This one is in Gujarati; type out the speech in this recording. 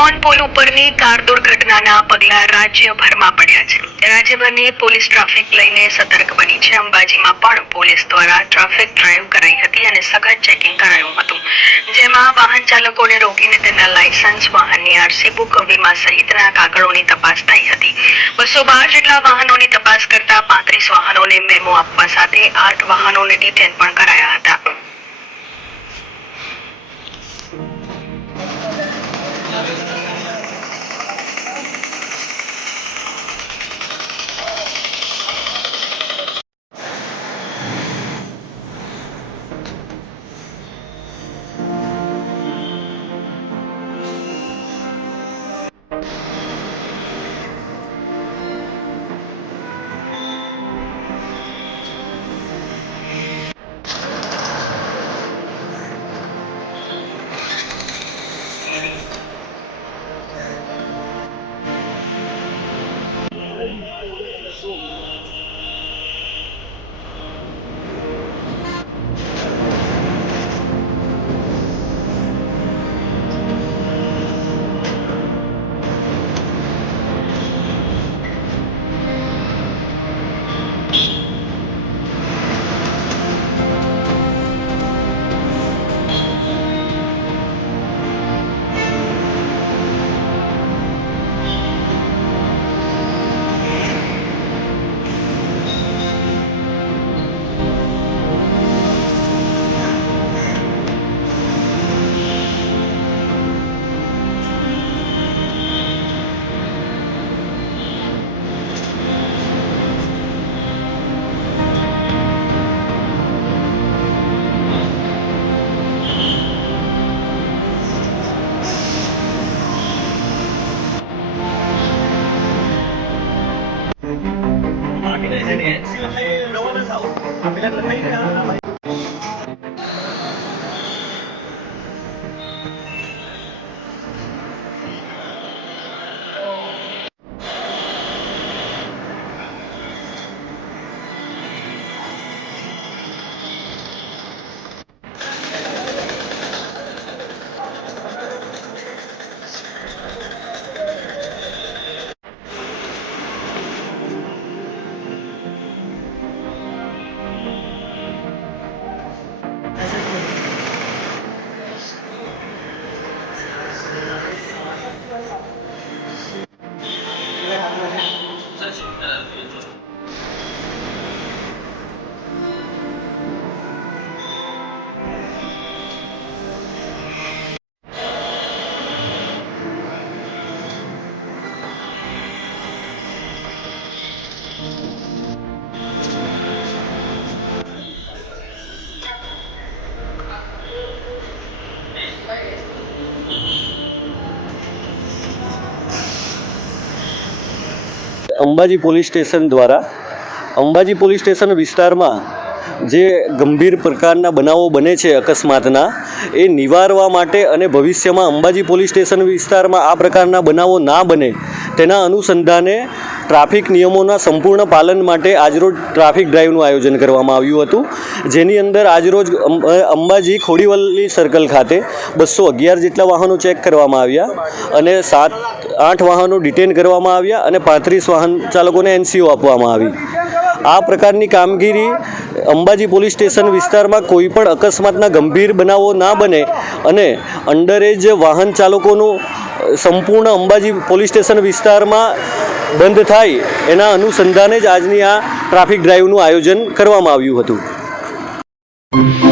ઇસ્કોન પુલ ઉપરની કાર દુર્ઘટનાના પગલા રાજ્યભરમાં પડ્યા છે। રાજ્યભરની પોલીસ ટ્રાફિક લઈને સતર્ક બની છે। અંબાજીમાં પણ પોલીસ દ્વારા ટ્રાફિક ડ્રાઈવ કરાઈ હતી અને સઘન ચેકિંગ કરાયું હતું, જેમાં વાહન ચાલકોને રોકીને તેના લાયસન્સ, વાહનની આરસી બુક, વીમા સહિતના કાગળોની તપાસ થઈ હતી। 212 જેટલા વાહનોની તપાસ કરતા 35 વાહનોને મેમો આપવા સાથે 8 વાહનોને ડિટેન પણ કરાયા હતા। અંબાજી પોલીસ સ્ટેશન દ્વારા અંબાજી પોલીસ સ્ટેશન વિસ્તારમાં જે ગંભીર પ્રકારના બનાવો બને છે અકસ્માતના, એ નિવારવા માટે અને ભવિષ્યમાં અંબાજી પોલીસ સ્ટેશન વિસ્તારમાં આ પ્રકારના બનાવો ના બને તેના અનુસંધાને ટ્રાફિક નિયમોના સંપૂર્ણ પાલન માટે આજરોજ ટ્રાફિક ડ્રાઈવનું આયોજન કરવામાં આવ્યું હતું, જેની અંદર આજરોજ અંબાજી ખોડીવલી સર્કલ ખાતે 211 જેટલા વાહનો ચેક કરવામાં આવ્યા અને 8 વાહનો ડિટેન કરવામાં આવ્યા અને 35 વાહન ચાલકોને એનસીઓ આપવામાં આવી। આ પ્રકારની કામગીરી અંબાજી પોલીસ સ્ટેશન વિસ્તારમાં કોઈ પણ અકસ્માતના ગંભીર બનાવો ના બને અને અંડરએજ વાહન ચાલકોનું સંપૂર્ણ અંબાજી પોલીસ સ્ટેશન વિસ્તારમાં બંધ થાય એના અનુસંધાને જ આજની આ ટ્રાફિક ડ્રાઈવનું આયોજન કરવામાં આવ્યું હતું।